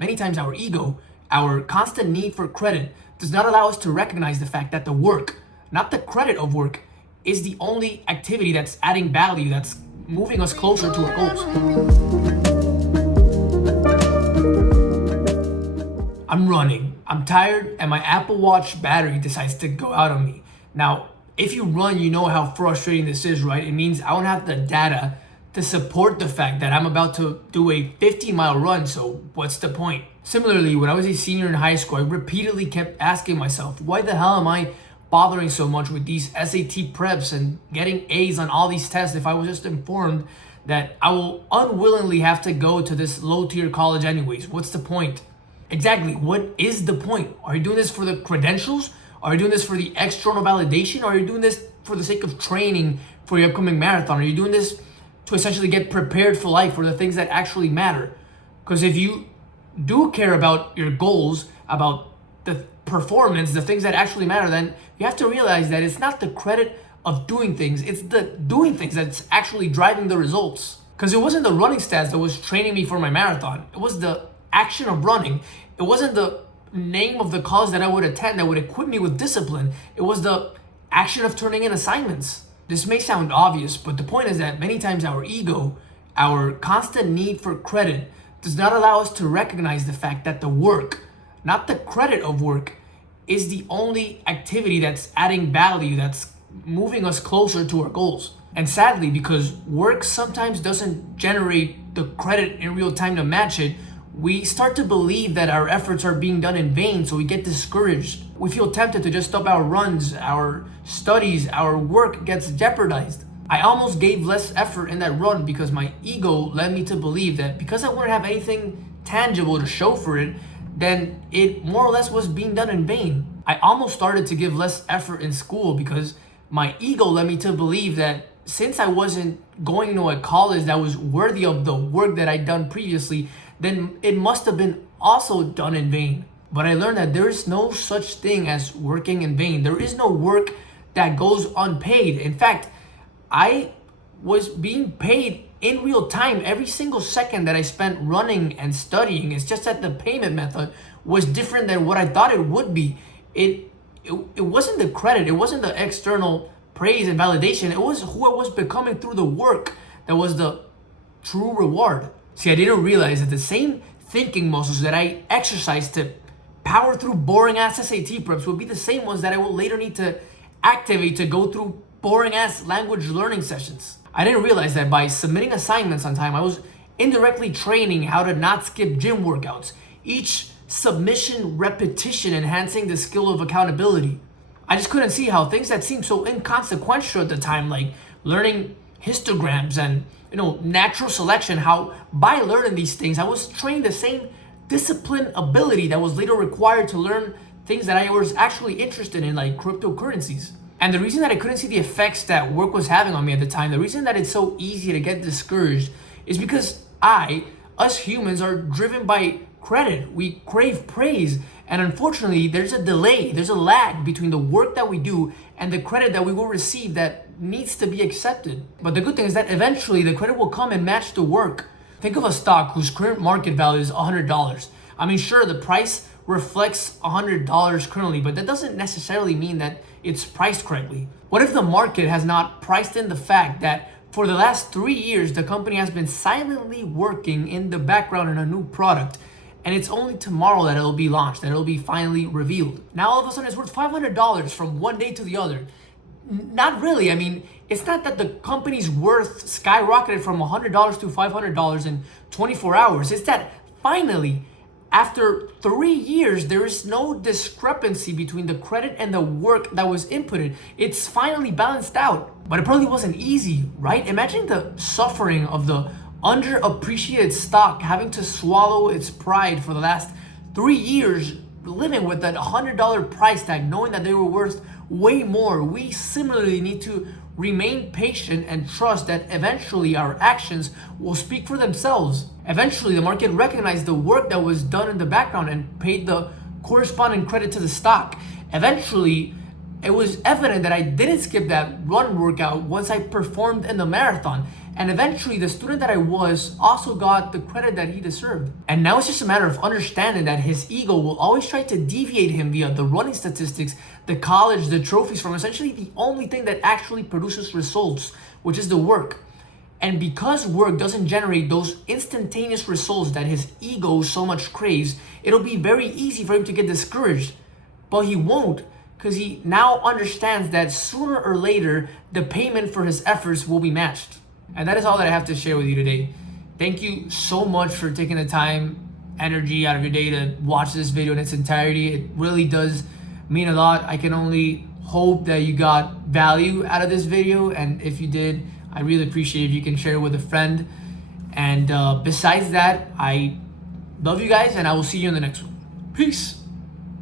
Many times our ego, our constant need for credit, does not allow us to recognize the fact that the work, not the credit of work, is the only activity that's adding value, that's moving us closer to our goals. I'm running, I'm tired, and my Apple Watch battery decides to go out on me. Now, if you run, you know how frustrating this is, right? It means I don't have the data to support the fact that I'm about to do a 50-mile run, so what's the point? Similarly, when I was a senior in high school, I repeatedly kept asking myself, why the hell am I bothering so much with these SAT preps and getting A's on all these tests if I was just informed that I will unwillingly have to go to this low-tier college anyways? What's the point? Exactly, what is the point? Are you doing this for the credentials? Are you doing this for the external validation? Or are you doing this for the sake of training for your upcoming marathon? Are you doing this to essentially get prepared for life, for the things that actually matter? Because if you do care about your goals, about the performance, the things that actually matter, then you have to realize that it's not the credit of doing things, it's the doing things that's actually driving the results. Because it wasn't the running stats that was training me for my marathon. It was the action of running. It wasn't the name of the cause that I would attend that would equip me with discipline. It was the action of turning in assignments. This may sound obvious, but the point is that many times our ego, our constant need for credit, does not allow us to recognize the fact that the work, not the credit of work, is the only activity that's adding value, that's moving us closer to our goals. And sadly, because work sometimes doesn't generate the credit in real time to match it, we start to believe that our efforts are being done in vain, so we get discouraged. We feel tempted to just stop our runs, our studies, our work gets jeopardized. I almost gave less effort in that run because my ego led me to believe that because I wouldn't have anything tangible to show for it, then it more or less was being done in vain. I almost started to give less effort in school because my ego led me to believe that since I wasn't going to a college that was worthy of the work that I'd done previously, then it must have been also done in vain. But I learned that there is no such thing as working in vain. There is no work that goes unpaid. In fact, I was being paid in real time every single second that I spent running and studying. It's just that the payment method was different than what I thought it would be. It wasn't the credit, it wasn't the external praise and validation. It was who I was becoming through the work that was the true reward. See, I didn't realize that the same thinking muscles that I exercised to power through boring ass SAT preps would be the same ones that I will later need to activate to go through boring ass language learning sessions. I didn't realize that by submitting assignments on time, I was indirectly training how to not skip gym workouts. Each submission repetition enhancing the skill of accountability. I just couldn't see how things that seemed so inconsequential at the time, like learning histograms and natural selection, how by learning these things, I was trained the same discipline ability that was later required to learn things that I was actually interested in, like cryptocurrencies. And the reason that I couldn't see the effects that work was having on me at the time, the reason that it's so easy to get discouraged is because us humans are driven by credit. We crave praise. And unfortunately, there's a delay, there's a lag between the work that we do and the credit that we will receive that needs to be accepted. But the good thing is that eventually the credit will come and match the work. Think of a stock whose current market value is $100. I mean, sure, the price reflects $100 currently, but that doesn't necessarily mean that it's priced correctly. What if the market has not priced in the fact that for the last 3 years, the company has been silently working in the background on a new product, and it's only tomorrow that it'll be launched, that it'll be finally revealed. Now all of a sudden it's worth $500 from one day to the other. Not really. I mean, it's not that the company's worth skyrocketed from $100 to $500 in 24 hours. It's that finally, after 3 years, there is no discrepancy between the credit and the work that was inputted. It's finally balanced out. But it probably wasn't easy, right? Imagine the suffering of the underappreciated stock having to swallow its pride for the last 3 years, living with that $100 price tag, knowing that they were worth way more. We similarly need to remain patient and trust that eventually our actions will speak for themselves. Eventually, the market recognized the work that was done in the background and paid the corresponding credit to the stock. Eventually, it was evident that I didn't skip that run workout once I performed in the marathon. And eventually, the student that I was also got the credit that he deserved. And now it's just a matter of understanding that his ego will always try to deviate him via the running statistics, the college, the trophies, from essentially the only thing that actually produces results, which is the work. And because work doesn't generate those instantaneous results that his ego so much craves, it'll be very easy for him to get discouraged. But he won't, because he now understands that sooner or later, the payment for his efforts will be matched. And that is all that I have to share with you today. Thank you so much for taking the time, energy out of your day to watch this video in its entirety. It really does mean a lot. I can only hope that you got value out of this video. And if you did, I really appreciate if you can share it with a friend. And besides that, I love you guys, and I will see you in the next one. Peace.